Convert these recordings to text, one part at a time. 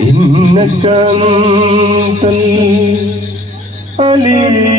إنك أنت العليم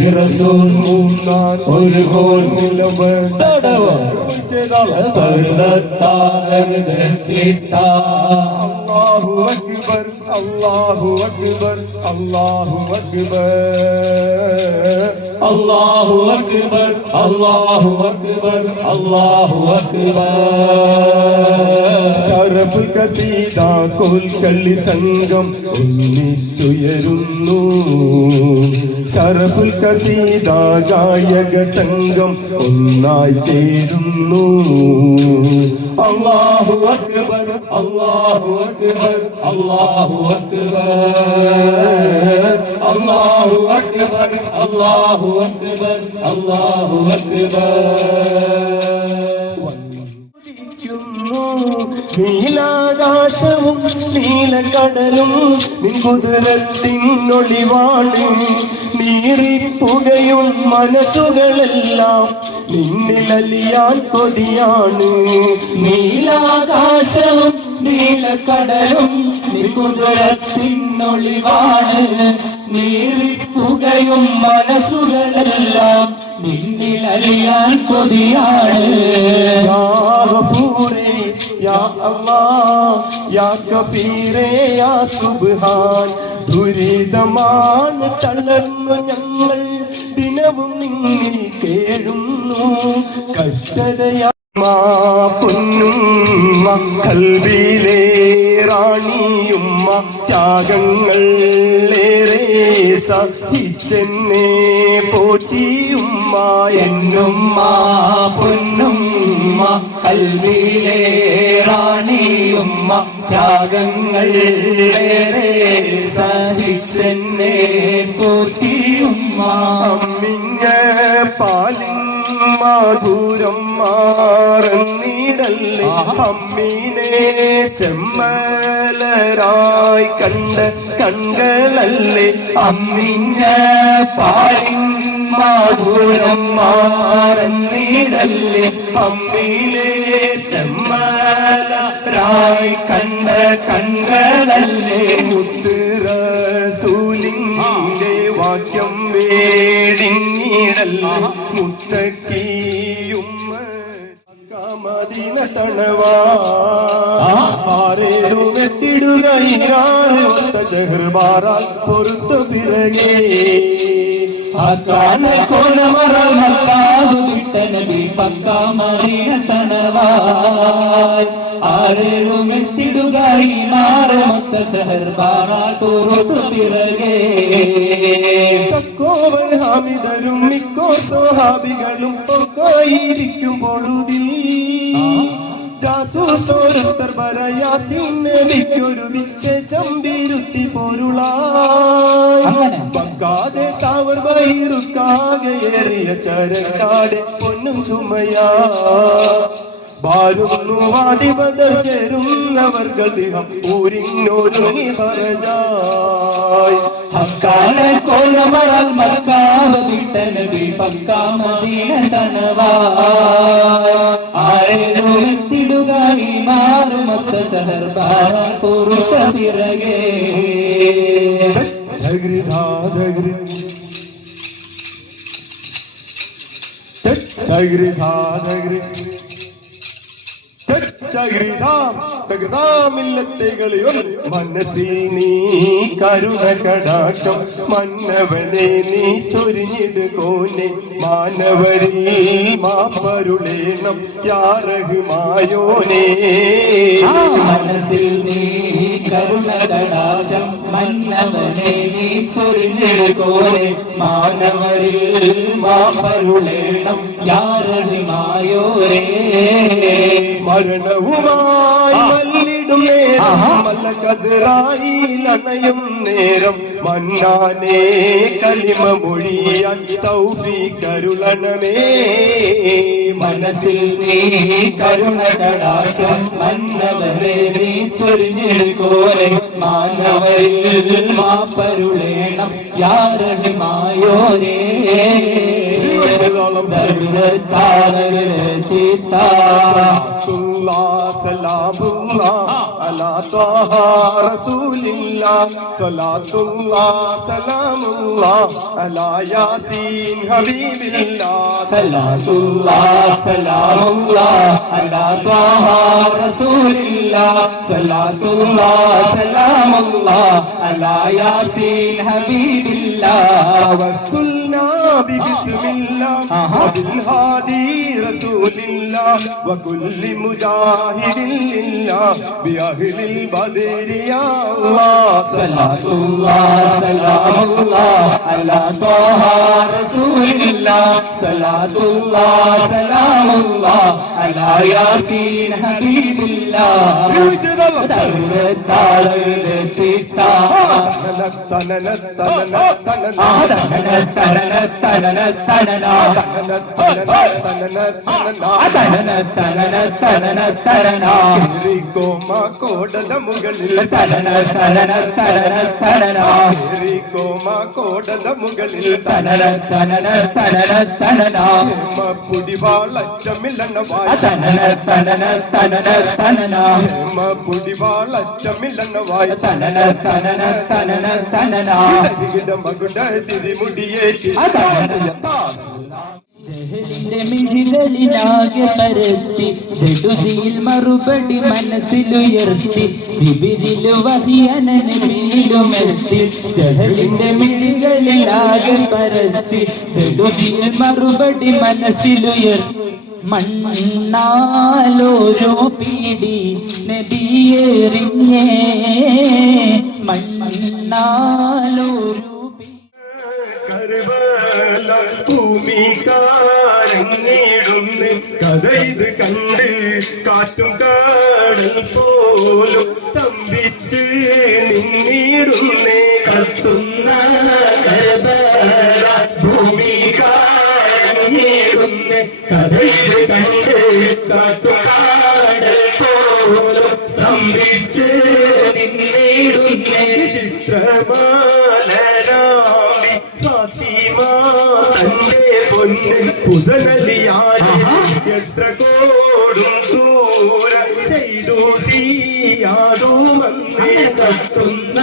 തരികിടതോ എന്നാം ദാഗൃ ദാരിപ്പോം കാന്തം സമയം മുഹമ്മദ് ബിറസൂൽ മൂന്നാൻ ഒരു കോൽ നിലവൻ തടവം ചെയ്താളം തരുതത്താകൃതത്തിത്താ അല്ലാഹു അക്ബർ അല്ലാഹു അക്ബർ അല്ലാഹു അക്ബർ അല്ലാഹു അക്ബർ അല്ലാഹു അക്ബർ അല്ലാഹു അക്ബർ ശരഫുൽ കസീദ കോൽക്കള്ളി സംഘം ഒന്നിച്ചുയരുന്നു. ശരഫുൽ കസീദ ഗായക സംഘം ഒന്നായി ചേരുന്നു. അല്ലാഹു അക്ബർ അല്ലാഹു അക്ബർ അല്ലാഹു അക്ബർ അല്ലാഹു അക്ബർ അല്ലാഹു അക്ബർ അല്ലാഹു അക്ബർ. നീലാകാശവും നീലക്കടലും നിൻകുതിരത്തിനൊളിവാണ് നീറിപ്പുകയും മനസ്സുകളെല്ലാം നിന്നിലലിയാൻ കൊതിയാണ്. നീലാകാശവും നീലക്കടലും കുതിരത്തിനൊളിവാണ്. നീറിപ്പുകയും മനസ്സുകളെല്ലാം നിന്നിൽ അറിയാൻ കൊതിയാണ് ദുരിതമാണ് തളർന്നു ഞങ്ങൾ ദിനവും നിന്നിൽ കേഴുന്നു. കഷ്ടതയാ പൊന്നും കൽവിയിലെ റാണിയുമ്മ ത്യാഗങ്ങൾ സഹിച്ചെന്നെ പോറ്റിയുമ്മ എന്നും എന്നുമ്മ പൊന്നുമ്മ കൽവിയിലെ റാണിയുമ്മ ത്യാഗങ്ങൾ ഏറെ സഹിച്ചെന്നെ പോറ്റിയുമ്മ മിങ്ങ പാലിൻ മാധുരം മാറന്നിടല്ലേ അമ്മീനെ ചെമ്മലരായി കണ്ട കണ്ണുകളല്ലേ അമ്മിഞ്ഞ പാലിൻ മാധുരം മാറന്നിടല്ലേ അമ്മീനെ ചെമ്മലരായി കണ്ട കണ്ണടല്ലേ മുത്തുറസൂലിന്റെ വാക്യം വേടിങ്ങിടല്ലേ മുത്തക്കിയുമ്മ തണവാ ആരേതുമെത്തിടുക ഇങ്ങാറൊത്ത ചെഹർബാറാൽ പൊറുത്ത പിറകേ. അക്കാന കോലമറ മക്കാതു വിട്ട നബി പക്ക മദീന തണവായ്. ആരേഴും എത്തിടുക ഈ മാറമൊത്ത സഹർ ബാറാൾ പുറത്തു പിറകേ. തക്കോവർ ഹാമിദരും മിക്കോ സ്വഹാബികളും ഒക്കായിരിക്കും പൊഴുതിൽ. ജാസൂസോരുത്തർ പറയാസിൻ നബിക്കൊരു വിശേഷം വിരുത്തി. പക്കാതെ സാവർ ബൈറുക്കാകേറിയ ചരക്കാട് പൊന്നും ചുമയാ ബാരുന്നു വാദിപദർ ചേരുന്നവർ ഗതിഹം ഊരിങ്ങോരുങ്ങി ഹറജായി അക്കാന കോലമറൽ മക്കാവ് വിട്ട നബി പക്ക മദീന തണവായ് ആരേഴും എത്തിടുക ഈ മാറുമൊത്ത സഹർ ബാറാൾ പുറത്തു പിറകേ. തകൃതാതകൃ തകൃതാതകൃ തകൃതാം തകൃതാമില്ലത്തൈകളിയും മനസ്സിൽ നീ കരുണ കടാക്ഷം മന്നവനെ നീ ചൊരിഞ്ഞിടുകോനെ മാനവരിൽ മാപ്പരുളേണം യാറഹുമായോനെ മനസ്സിൽ നീ കരുണ കടാക്ഷം മന്നവനെ നീ ചൊരിഞ്ഞിടുകോനെ മാനവരിൽ മാപ്പരുളേണം യാരണിമായോരേ മരണവുമായി മല്ലിടും നേരം ആഹാ. മല്ലകസറായിൽ അണയും നേരം. മന്നാനേ കലിമ മൊഴിയാൻ തൗഫി കരുളണമേ മനസ്സിൽ നീ കരുണകടാശം മന്നവനെ നീ ചൊരിഞ്ഞെടുക്കോനെ മാനവരിൽ മാപ്പരുളേണം سلام الله على رسول الله صلاة الله سلام الله على ياسين حبيب الله صلاة الله سلام الله على طه رسول الله صلاة الله سلام الله على ياسين حبيب الله وصلنا ببسم ah da لله وكل مجاهد لله بأهل البدر يا الله صلاة الله سلام الله على طه رسول الله صلاة الله سلام الله على ياسين حبيب الله തനന തനന തനന തരണോമ കോടല മുകളിൽ തനന തനന തനന തരണോമ കോടല മുകളിൽ തനന തനന തനന തനനോമ പുടിവാളച്ചമില്ലണ്ണവായ തനന തനന തനന തനനോമ പുടിവാളച്ചമില്ലണ്ണവായ തനന തനന തനന തനനോ മകുട തിരിമുടിയേറ്റി തനന ജഹലിന്റെ മിഴികളിലാകെ പരത്തി ജഡുതിയിൽ മറുപടി മനസ്സിലുയർത്തി ജിബിരിലു വഹിയനന് മീലുമെത്തി ജഹലിന്റെ മിഴികളിലാകെ പരത്തി ജഡുതിയിൽ മറുപടി മനസ്സിലുയർത്തി. മണ്ണാലോരോ പീടി നബിയെറിഞ്ഞേ മണ്ണാലോരോ പീടി കരുവല ഭൂമിക്കാരങ്ങിടുന്ന് കഥ ഇത് കണ്ട് കാറ്റും കാടൽ പോലും തമ്പിച്ച് നിന്നിടുന്നേ. കത്തുന്ന പൊന്ന് പുസനലിയാരി എത്ര കോടും ദൂര ചെയ്തു സിയാതു മന്ദിരം കത്തുന്ന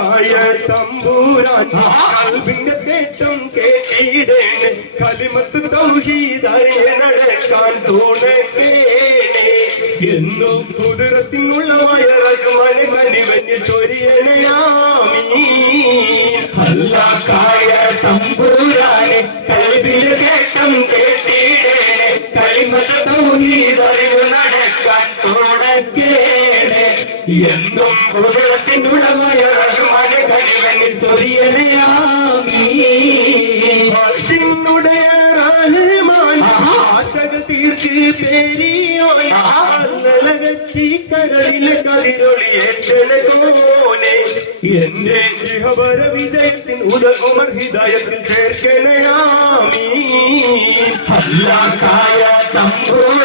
അല്ലാക്കായ തമ്പൂരാൻ കൽവിന്റെ തേട്ടം കേട്ടിടേണ് കലിമത്ത് തൗഹീദറിയ നടക്കാൻ തോന്നേണേ എന്നും കുതിരത്തിനുള്ളമായ റഹ്മാനെ കനിവന് ചൊരിയണയാമീ. അല്ലാക്കായ തമ്പുരാനെ എന്നും കുതിരത്തിനുള്ളമായ റഹ്മാനെ കനിവനിൽ ചൊരിയണയാമീ ുടയ ആശകൾ തീർത്ത് പേരിയോനെ അന്നലകത്തി കരളിലെ കതിരൊളിയേറ്റണകോനെ എന്റെ ഇഹവര വിജയത്തിൻ ഉദകുമർ ഹിദായത്തിൽ ചേർക്കണയാമീ. അല്ലാ കായ കൽവിൽ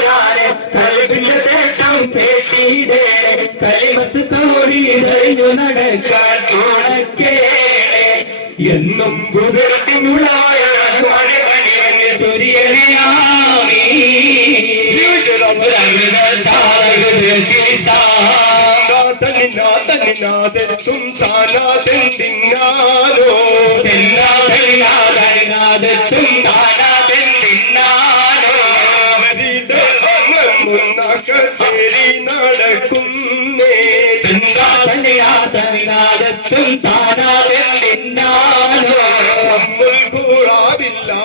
നടക്കാൻ തുടക്കേനെ എന്നും കുതിരത്തിനുള്ളമായ റഹ്മാനെ കനിവനിൽ ചൊരിയണയാമീ തന്നിനാതെത്തും താനാതെന്തിന്നാലോ തെന്നാതെന്നാതെത്തും താനാതെന്തിന്നാലോ മുന്നാക്ക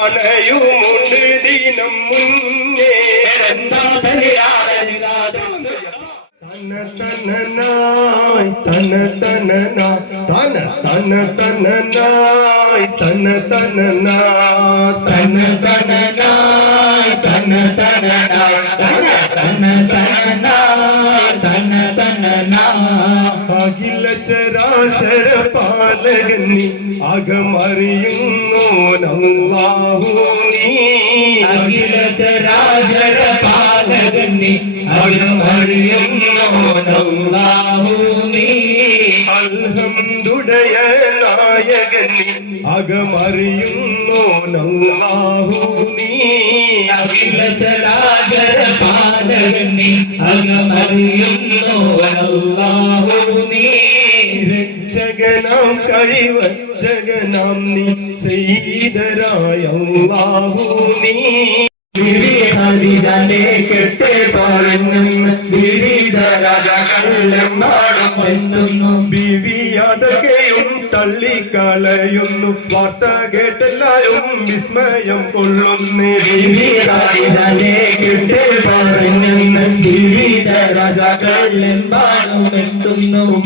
അണയുമുണ്ട് ദിനം മുന്നേ തന തനനായ് തന തനനായ് തന തന തനനായ് തന തനനാ തന തനനായ് തന തനനായ് തന തന തനനായ് തന തനനായ് അഖില ചരാചര പാലകന്നി അകമറിയുന്നോ നല്ലാഹു നീ. അഖില ചരാചര പാലകന്നി അകമറിയുന്നോനല്ലാഹു നീ അൽഹംദുടയ നായകന്നി അകമറിയുന്നു അല്ലാഹു നീ അഖില ചരാചര പാലകന്നി അകമറിയുന്നോനല്ലാഹു നീ രക്ഷകനാം കഴിവച്ചകനാം നീ സീതരായ അല്ലാഹു നീ ഹരിജനെ കെട്ടേ പറഞ്ഞു വിവിധ രാജാക്കളെമ്പാടും എത്തുന്നു ബിവിയതൊക്കെയും തള്ളിക്കളയുന്നു. വാർത്ത കേട്ടെല്ലാരും വിസ്മയം കൊള്ളുന്നേ.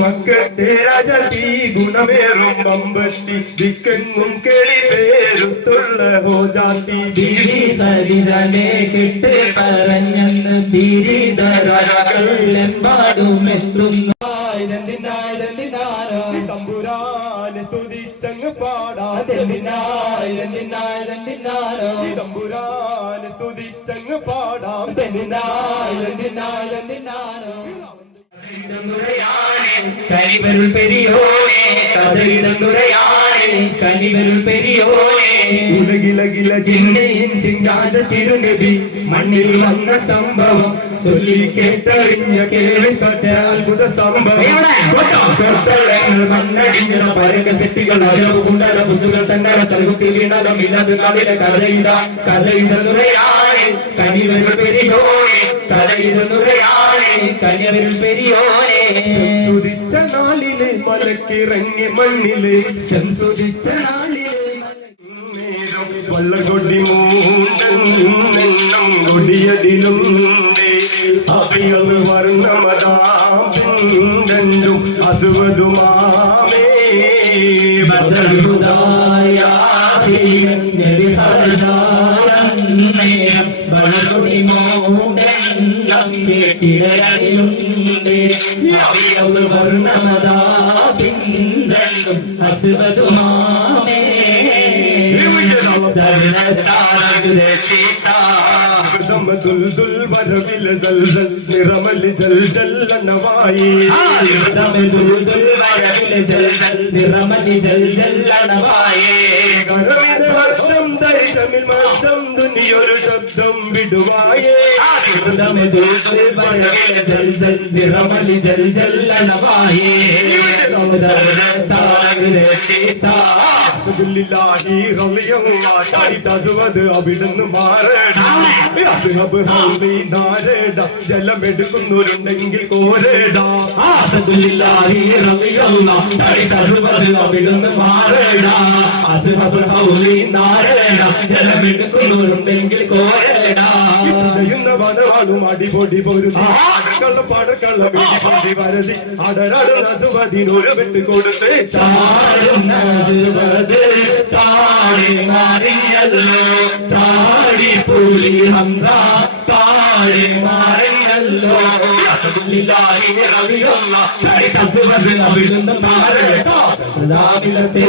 മക്കത്തെ രാജതി ഗുണമേറും. പമ്പത്തി ദിക്കെങ്ങും കേളി പേരുത്തുള്ള ഹോജാത്തി ഹരിജനെ കെട്ട് പറഞ്ഞെന്ന് വിവിധ രാജാക്കളെമ്പാടും എത്തുന്നു? പാടാ അതെന്തിനായിരത്തിനായിരത്തിനാരോ തമ്പുരാനെ സ്തുതിച്ചങ്ങ് പാടാം. കനിവരുൾ പെരിയോനെ കഥയിടന്നുറയാനെ കനിവരുൾ പെരിയോനെ. ഉലകിലകില ചിന്തയിൻ സിംഗാജ തിരുനബി മണ്ണിൽ വന്ന സംഭവം ചൊല്ലി കേട്ടറിഞ്ഞ കേൾപ്പെട്ട അത്ഭുത സംഭവം. കൊട്ടളങ്ങൾ മണ്ണടിഞ്ഞ പരക സെട്ടികൾ അഴവ് കുണ്ടര പുതുകൾ തന്നര തലകുത്തി വീണതം ഇല്ലത് കവിത കഥയിത കഥയിടന്നുറയാനെ കനിവരുൾ പെരിയോനെ. കഥയിടന്നുറയാനെ നാളിലെ മലക്കിറങ്ങി മണ്ണിലെ. സംസുദിച്ച നാളിലെ വള്ളകൊടി മൂന്നും കൊടിയതിലും അഭികൾ വർണമതാണ്ടും അസുവതുമാമേ അവിയൽ വർണമതാ പിന്തണ്ടും അസുവതുമാമേ ദുൽ ദുൽ വരവില സൽസൽ നിറമലി ജൽ ജൽ കരവിന് അർത്ഥം ദൈശമിൽ മർദ്ദം ദുനിയൊരു ശബ്ദം വിടുവായേ. റളിയല്ലാഹു ചാടിട്ട സുവദ് അവിടുന്ന് മാറേട. അസ്ഹബ് ഹൗലി നാരേട ജലമെടുക്കുന്നവരുണ്ടെങ്കിൽ കോരേട. ജലമെടുക്കുന്നുണ്ടെങ്കിൽ കോ ഇടയുന്ന വനവാളും അടിപൊടി പോരും കള്ള പാടക്കള്ള വേണ്ടി പൊടി വരതി. അടരാടുന്ന സുവദിനൊരു വെട്ട് കൊടുത്ത്. ചാടുന്ന ചുവത് താടി മാറിയല്ലോ ചാടി പുലി ഹംസ താടി മാറിയല്ലോ അസദില്ലാഹി റളിയല്ലാഹു ചരിത സുവത് അവിടുന്ന് മാറട്ടോ രാവിലത്തെ